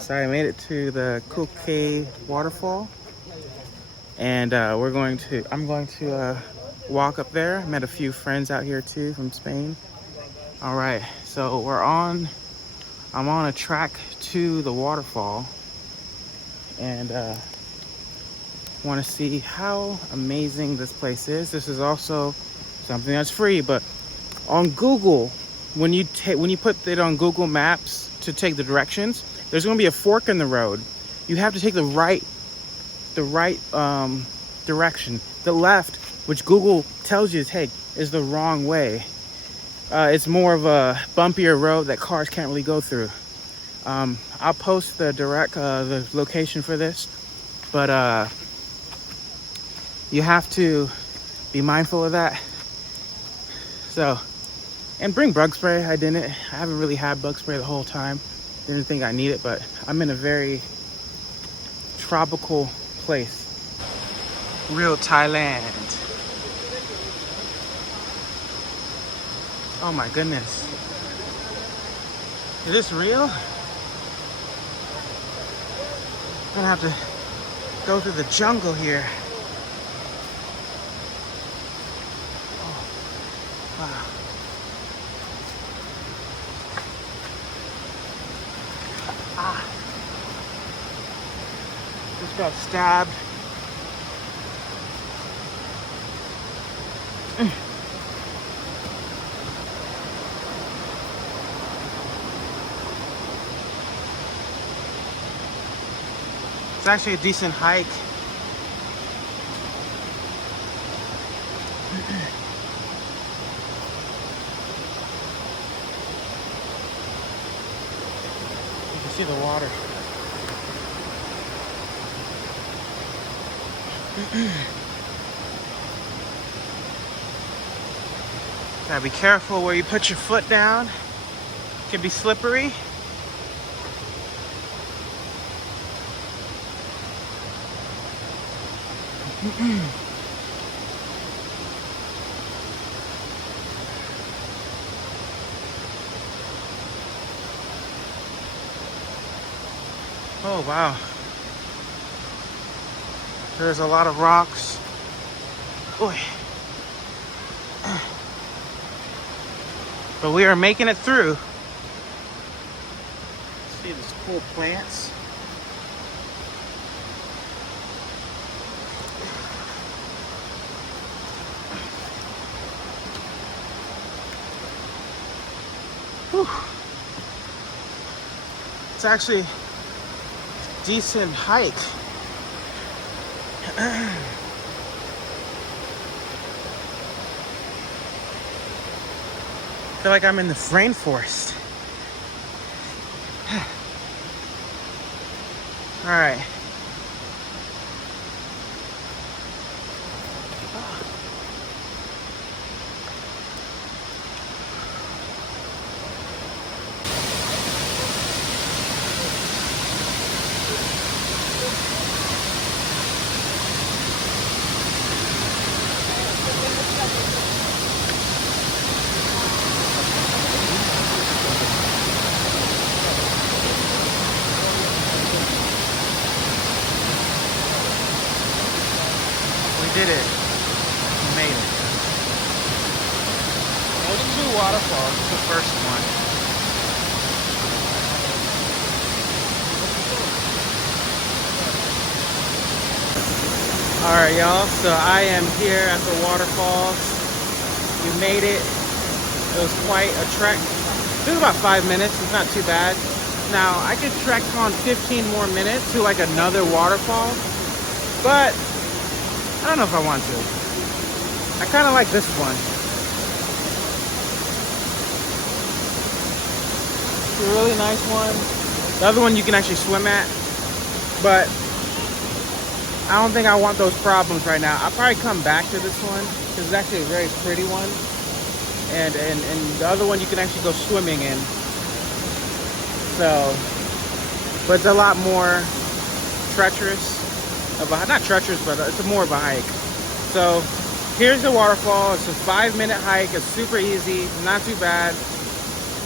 So I made it to the Huai Kaeo Waterfall, and I'm going to walk up there. Met a few friends out here too from Spain. All right, so I'm on a track to the waterfall, and want to see how amazing this place is. This is also something that's free, but on Google, when you put it on Google Maps to take the directions, there's going to be a fork in the road. You have to take the right direction. The left, which Google tells you to take, is the wrong way. It's more of a bumpier road that cars can't really go through. I'll post the the location for this, but you have to be mindful of that. So, and bring bug spray. I haven't really had bug spray the whole time. Didn't think I need it, but I'm in a very tropical place. Real Thailand. Oh my goodness. Is this real? I'm gonna have to go through the jungle here. Oh, wow. Ah. Just got stabbed. It's actually a decent hike. You can see the water. Gotta be careful where you put your foot down. It can be slippery. Oh wow. There's a lot of rocks. Oy. But we are making it through. See these cool plants. Whew. It's actually a decent hike. I feel like I'm in the rainforest. All right. Did it. We made it. There's 2 waterfalls. This is the first one. Alright y'all, so I am here at the waterfalls. We made it. It was quite a trek. It took about 5 minutes. It's not too bad. Now I could trek on 15 more minutes to like another waterfall, but I don't know if I want to. I kind of like this one. It's a really nice one. The other one you can actually swim at, but I don't think I want those problems right now. I'll probably come back to this one because it's actually a very pretty one. And the other one you can actually go swimming in. So, but it's a lot more treacherous. Not treacherous, but it's more of a hike. So here's the waterfall. It's a 5-minute hike. It's super easy, not too bad,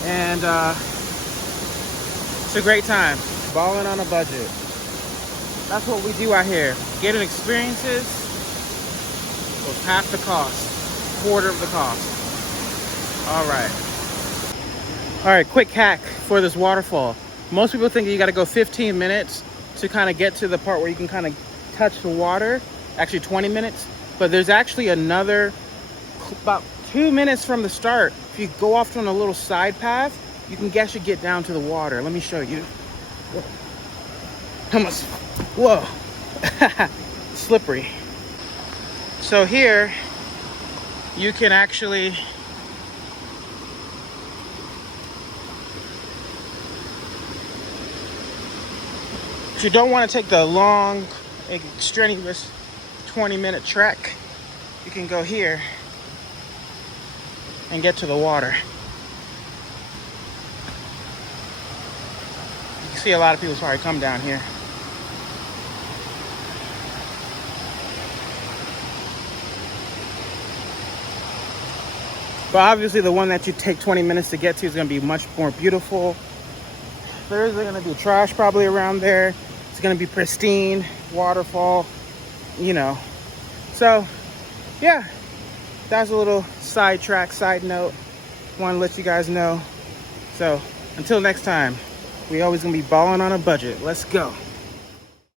and it's a great time. balling on a budget. That's what we do out here. Getting experiences with half the cost, quarter of the cost. All right. All right, quick hack for this waterfall. Most people think you got to go 15 minutes to kind of get to the part where you can kind of touch the water. Actually 20 minutes, but there's actually another about 2 minutes from the start. If you go off on a little side path, you can actually get down to the water. Let me show you. How much? Whoa. Slippery. So here you can actually if you don't want to take the long, strenuous 20-minute trek, you can go here and get to the water. You can see a lot of people probably come down here. But obviously the one that you take 20 minutes to get to is going to be much more beautiful. There's going to be trash probably around there. It's going to be pristine, waterfall, you know. So, yeah, that's a little sidetrack, side note. Want to let you guys know. So, until next time, we always going to be balling on a budget. Let's go.